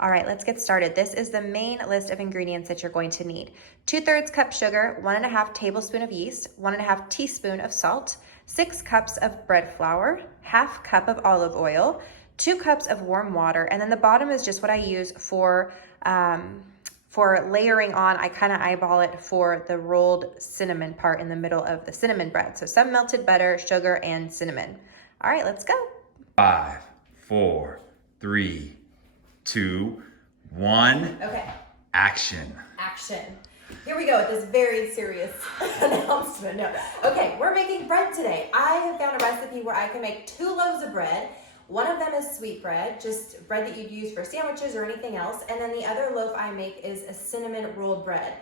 All right, let's get started. This is the main list of ingredients that you're going to need. 2/3 cup sugar, 1.5 tablespoon of yeast, 1.5 teaspoon of salt, 6 cups of bread flour, 1/2 cup of olive oil, 2 cups of warm water, and then the bottom is just what I use for layering on. I kind of eyeball it for the rolled cinnamon part in the middle of the cinnamon bread. So some melted butter, sugar, and cinnamon. All right, let's go. 5, 4, 3, 2, 1. Okay. Action. Here we go with this very serious announcement. No. Okay, we're making bread today. I have found a recipe where I can make 2 loaves of bread. One of them is sweet bread, just bread that you'd use for sandwiches or anything else. And then the other loaf I make is a cinnamon rolled bread.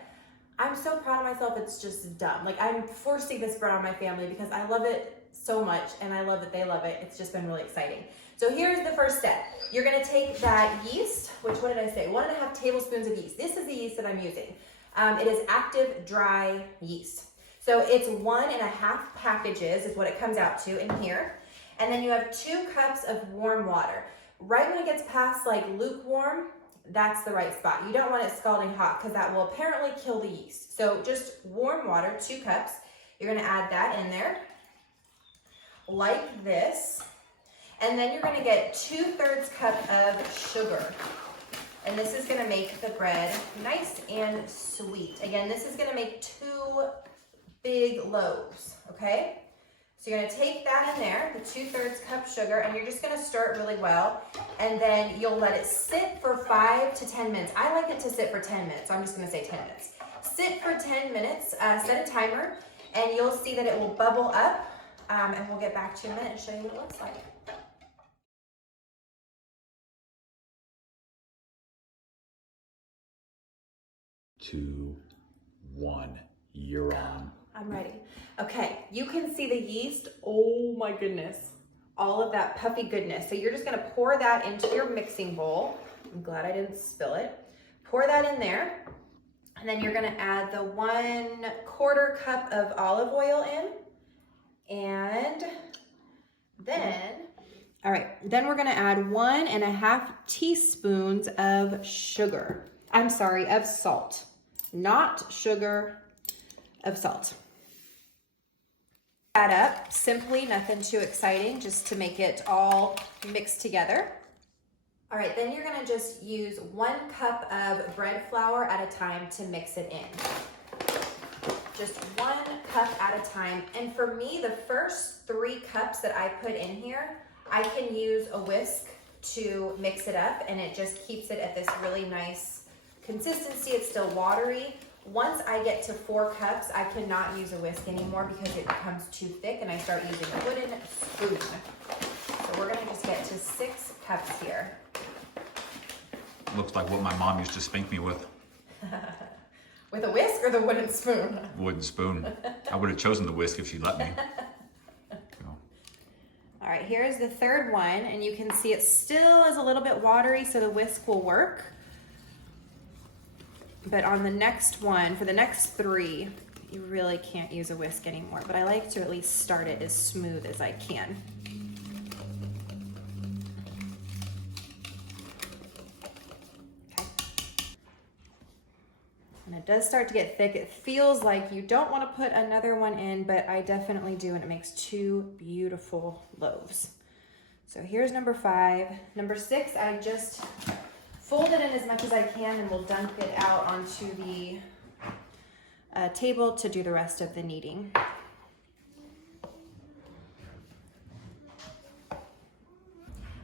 I'm so proud of myself, it's just dumb. Like, I'm forcing this bread on my family because I love it so much and I love that they love it. It's just been really exciting. So here's the first step. You're gonna take that yeast, which, what did I say? 1.5 tablespoons of yeast. This is the yeast that I'm using. It is active dry yeast. So it's 1.5 packages is what it comes out to in here. And then you have 2 cups of warm water. Right when it gets past like lukewarm, that's the right spot. You don't want it scalding hot because that will apparently kill the yeast. So just warm water, 2 cups. You're gonna add that in there like this. And then you're gonna get 2/3 cup of sugar. And this is gonna make the bread nice and sweet. Again, this is gonna make 2 big loaves, okay? So you're gonna take that in there, the 2/3 cup sugar, and you're just gonna stir it really well. And then you'll let it sit for 5 to 10 minutes. I like it to sit for 10 minutes, so I'm just gonna say 10 minutes. Sit for 10 minutes, set a timer, and you'll see that it will bubble up. And we'll get back to you in a minute and show you what it looks like. 2, 1. You're on. I'm ready. Okay, you can see the yeast. Oh my goodness. All of that puffy goodness. So you're just gonna pour that into your mixing bowl. I'm glad I didn't spill it. Pour that in there. And then you're gonna add the 1/4 cup of olive oil in. And then, all right, then we're gonna add 1.5 teaspoons of sugar. I'm sorry, of salt. Not sugar, of salt. Add up, simply, nothing too exciting, just to make it all mixed together. All right, then you're gonna just use 1 cup of bread flour at a time to mix it in. Just 1 cup at a time. And for me, the first 3 cups that I put in here, I can use a whisk to mix it up, and it just keeps it at this really nice consistency. It's still watery. Once I get to 4 cups, I cannot use a whisk anymore because it becomes too thick and I start using a wooden spoon. So we're gonna just get to 6 cups here. Looks like what my mom used to spank me with. With a whisk or the wooden spoon? Wooden spoon. I would have chosen the whisk if she'd let me. All right, here's the 3rd one, and you can see it still is a little bit watery, so the whisk will work. But on the next one, for the next 3, you really can't use a whisk anymore, but I like to at least start it as smooth as I can. Okay. And it does start to get thick. It feels like you don't want to put another one in, but I definitely do, and it makes 2 beautiful loaves. So here's number 5. Number 6, I just fold it in as much as I can and we'll dump it out onto the table to do the rest of the kneading.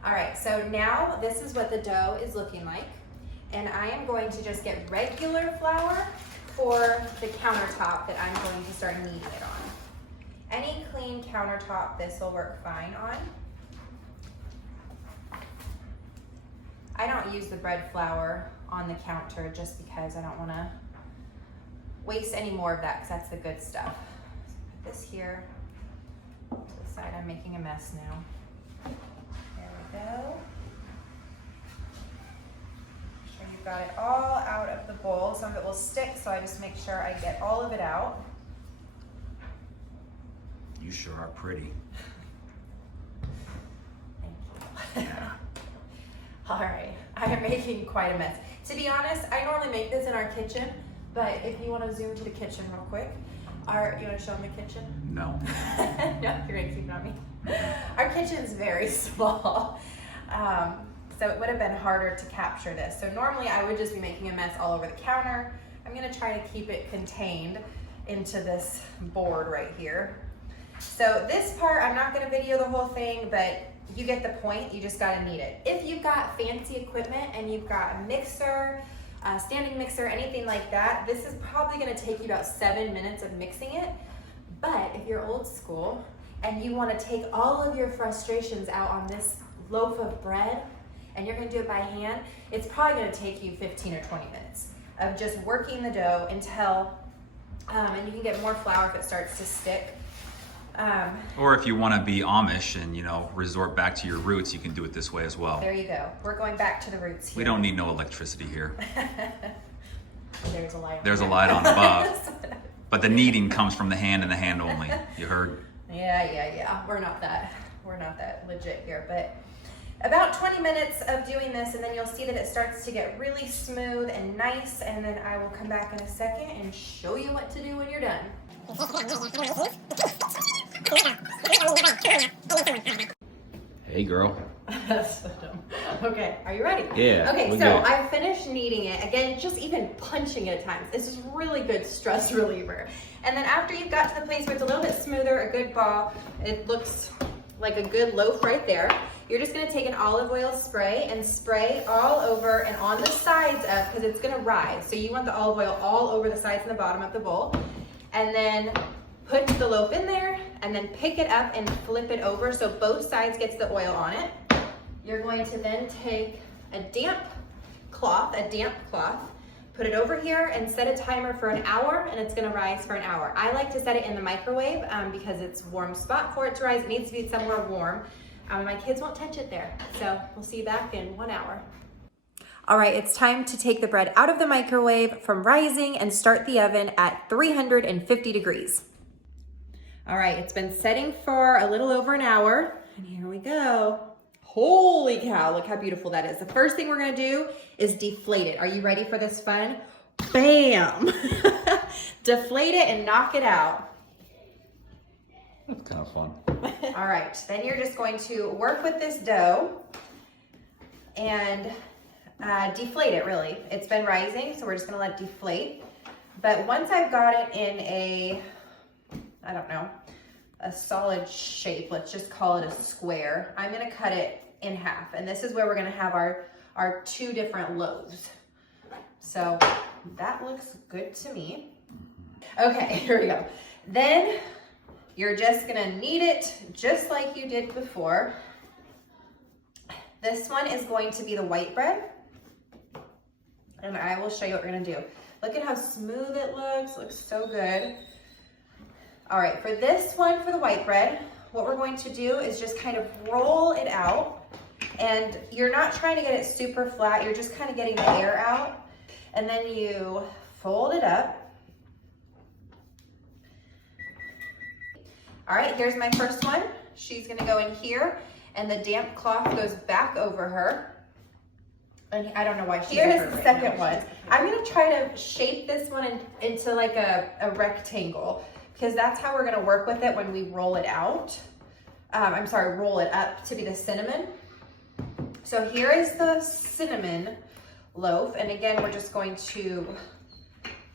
All right, so now this is what the dough is looking like. And I am going to just get regular flour for the countertop that I'm going to start kneading it on. Any clean countertop, this will work fine on. I don't use the bread flour on the counter just because I don't want to waste any more of that because that's the good stuff. So put this here to the side. I'm making a mess now. There we go. Make sure you've got it all out of the bowl. Some of it will stick, so I just make sure I get all of it out. You sure are pretty. Thank you. Yeah. All right, I am making quite a mess. To be honest, I normally make this in our kitchen, but if you want to zoom to the kitchen real quick, you want to show them the kitchen? No. No, you're going to keep it on me. Our kitchen's very small, so it would have been harder to capture this. So normally I would just be making a mess all over the counter. I'm going to try to keep it contained into this board right here. So this part, I'm not going to video the whole thing, but you get the point. You just got to knead it. If you've got fancy equipment and you've got a mixer, a standing mixer, anything like that, this is probably going to take you about 7 minutes of mixing it. But if you're old school and you want to take all of your frustrations out on this loaf of bread and you're going to do it by hand, it's probably going to take you 15 or 20 minutes of just working the dough until, and you can get more flour if it starts to stick. Or if you want to be Amish and, you know, resort back to your roots, you can do it this way as well. There you go. We're going back to the roots here. We don't need no electricity here. There's a light. There's a light on above. But the kneading comes from the hand and the hand only. You heard? Yeah. We're not that legit here, but about 20 minutes of doing this, and then you'll see that it starts to get really smooth and nice, and then I will come back in a second and show you what to do when you're done. Hey, girl. That's so dumb. Okay, are you ready? Yeah. Okay, so good. I finished kneading it. Again, just even punching at times. This is really good stress reliever. And then after you've got to the place where it's a little bit smoother, a good ball, it looks like a good loaf right there. You're just gonna take an olive oil spray and spray all over and on the sides of, because it's gonna rise. So you want the olive oil all over the sides and the bottom of the bowl. And then put the loaf in there and then pick it up and flip it over so both sides gets the oil on it. You're going to then take a damp cloth, put it over here and set a timer for an hour, and it's gonna rise for an hour. I like to set it in the microwave because it's a warm spot for it to rise. It needs to be somewhere warm. My kids won't touch it there. So we'll see you back in 1 hour. All right, it's time to take the bread out of the microwave from rising and start the oven at 350 degrees. All right, it's been setting for a little over an hour, and here we go. Holy cow, look how beautiful that is. The first thing we're gonna do is deflate it. Are you ready for this fun? Bam! Deflate it and knock it out. That's kind of fun. All right, then you're just going to work with this dough and deflate it, really. It's been rising, so we're just gonna let it deflate. But once I've got it in a, I don't know, a solid shape, let's just call it a square, I'm gonna cut it in half. And this is where we're gonna have our two different loaves. So that looks good to me. Okay, here we go. Then you're just gonna knead it just like you did before. This one is going to be the white bread. And I will show you what we're gonna do. Look at how smooth it looks so good. All right, for this one, for the white bread, what we're going to do is just kind of roll it out. And you're not trying to get it super flat, you're just kind of getting the air out. And then you fold it up. All right, here's my first one. She's gonna go in here, and the damp cloth goes back over her. And I don't know why she's Here's the second one. I'm gonna try to shape this one into like a rectangle, because that's how we're gonna work with it when we roll it out. Roll it up to be the cinnamon. So here is the cinnamon loaf, and again, we're just going to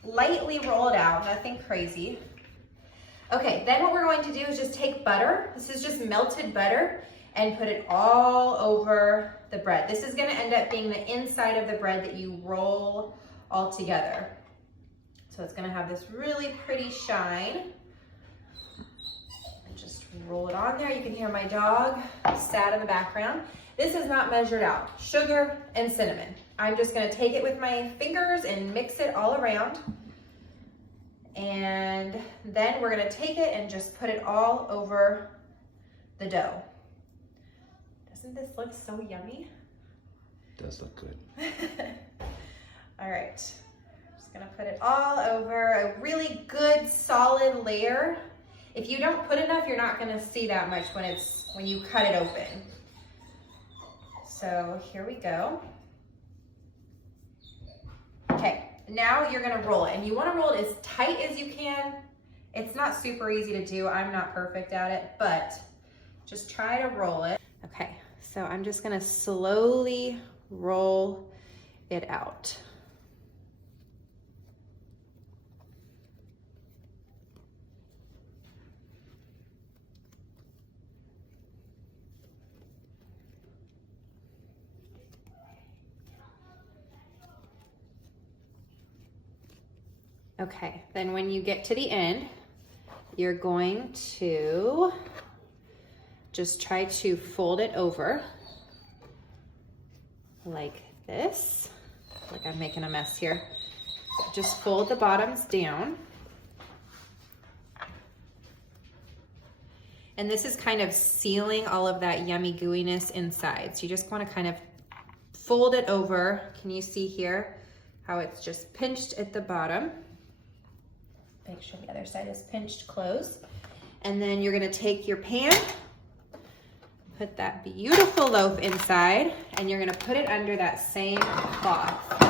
lightly roll it out, nothing crazy. Okay, then what we're going to do is just take butter. This is just melted butter, and put it all over the bread. This is gonna end up being the inside of the bread that you roll all together. So it's gonna have this really pretty shine. And just roll it on there. You can hear my dog sad in the background. This is not measured out. Sugar and cinnamon. I'm just gonna take it with my fingers and mix it all around. And then we're gonna take it and just put it all over the dough. Doesn't this look so yummy? It does look good. All right, just gonna put it all over a really good solid layer. If you don't put enough, you're not gonna see that much when you cut it open. So here we go. Now you're gonna roll it, and you wanna roll it as tight as you can. It's not super easy to do. I'm not perfect at it, but just try to roll it. Okay, so I'm just gonna slowly roll it out. Okay, then when you get to the end, you're going to just try to fold it over like this. Like I'm making a mess here. Just fold the bottoms down. And this is kind of sealing all of that yummy gooiness inside. So you just want to kind of fold it over. Can you see here how it's just pinched at the bottom? Make sure the other side is pinched close. And then you're gonna take your pan, put that beautiful loaf inside, and you're gonna put it under that same cloth.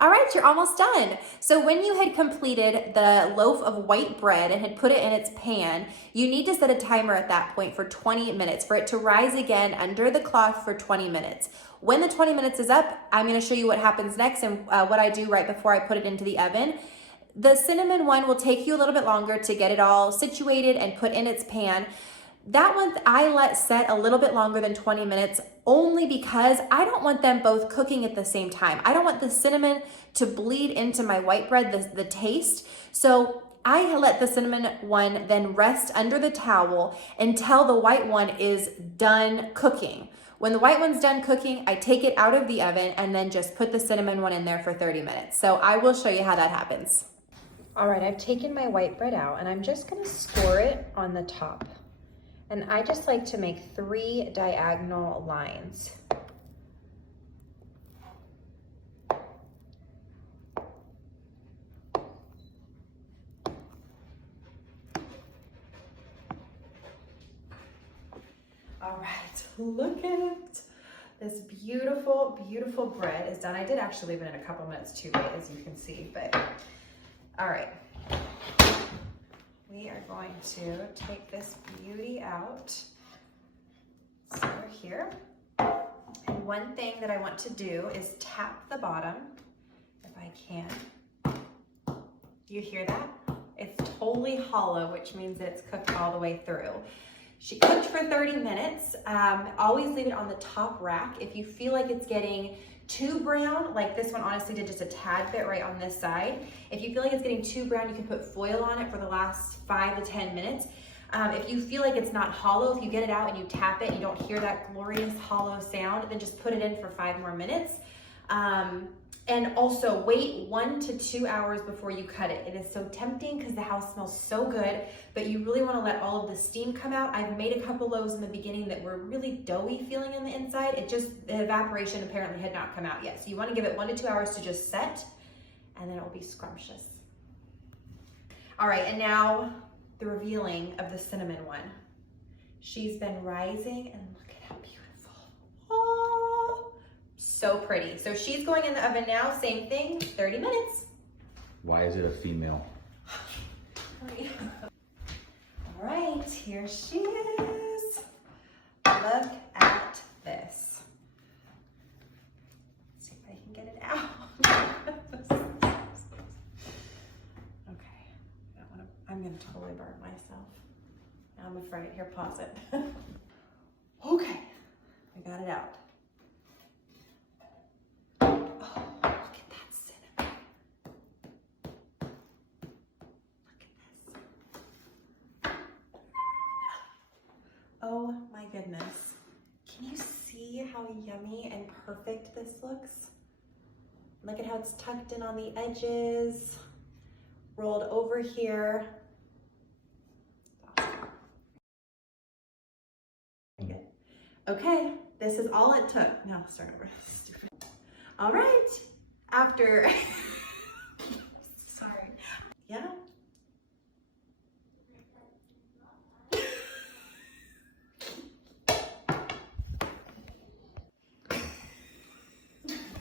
All right, you're almost done. So when you had completed the loaf of white bread and had put it in its pan, you need to set a timer at that point for 20 minutes for it to rise again under the cloth for 20 minutes. When the 20 minutes is up, I'm gonna show you what happens next and what I do right before I put it into the oven. The cinnamon one will take you a little bit longer to get it all situated and put in its pan. That one I let set a little bit longer than 20 minutes only because I don't want them both cooking at the same time. I don't want the cinnamon to bleed into my white bread, the taste. So I let the cinnamon one then rest under the towel until the white one is done cooking. When the white one's done cooking, I take it out of the oven and then just put the cinnamon one in there for 30 minutes. So I will show you how that happens. All right, I've taken my white bread out and I'm just gonna score it on the top. And I just like to make 3 diagonal lines. All right, look at it. This beautiful, beautiful bread is done. I did actually leave it in a couple minutes too late, as you can see, but all right. We are going to take this beauty out. So we're here. And one thing that I want to do is tap the bottom, if I can. You hear that? It's totally hollow, which means that it's cooked all the way through. She cooked for 30 minutes. Always leave it on the top rack. If you feel like it's getting too brown, like this one honestly did just a tad bit right on this side. If you feel like it's getting too brown, you can put foil on it for the last 5 to 10 minutes. If you feel like it's not hollow, if you get it out and you tap it and you don't hear that glorious hollow sound, then just put it in for 5 more minutes. And also wait 1 to 2 hours before you cut it. It is so tempting because the house smells so good, but you really want to let all of the steam come out. I've made a couple loaves in the beginning that were really doughy feeling on the inside. The evaporation apparently had not come out yet. So you want to give it 1 to 2 hours to just set, and then it will be scrumptious. All right, and now the revealing of the cinnamon one. She's been rising, and look at how beautiful. Oh, so pretty. So she's going in the oven now, same thing, 30 minutes. Why is it a female? All right, here she is. Look at this. Let's see if I can get it out. Okay, I'm gonna totally burn myself. I'm afraid. Here, pause it. Okay, I got it out. Oh, look at that cinnamon. Look at this. Oh my goodness. Can you see how yummy and perfect this looks? Look at how it's tucked in on the edges, rolled over here. Okay, this is all it took. Now start over. Stupid. All right, after, sorry. Yeah.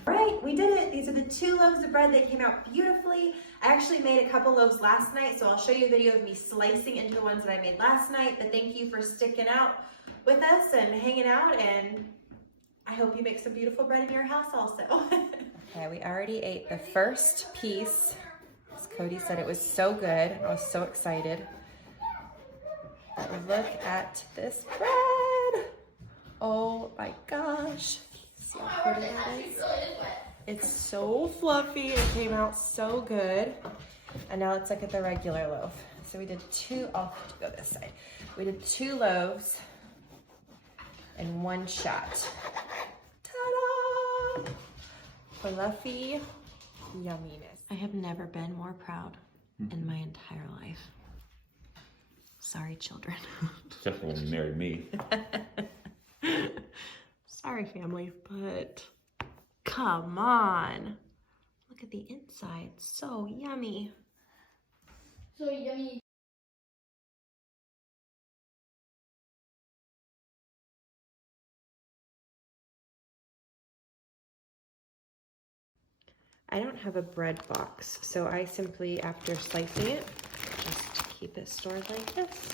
All right, we did it. These are the 2 loaves of bread. They came out beautifully. I actually made a couple loaves last night, so I'll show you a video of me slicing into the ones that I made last night. But thank you for sticking out with us and hanging out, and I hope you make some beautiful bread in your house also. Okay, we already ate the first piece. As Cody said, it was so good. I was so excited. But look at this bread. Oh my gosh. See how pretty it is? It's so fluffy. It came out so good. And now let's look at the regular loaf. So we did 2, I'll go this side. We did 2 loaves in 1 shot. Ta-da! Fluffy yumminess. I have never been more proud in my entire life. Sorry, children. Except for when you married me. Sorry, family, but come on. Look at the inside. So yummy. So yummy. I don't have a bread box, so I simply, after slicing it, just keep it stored like this.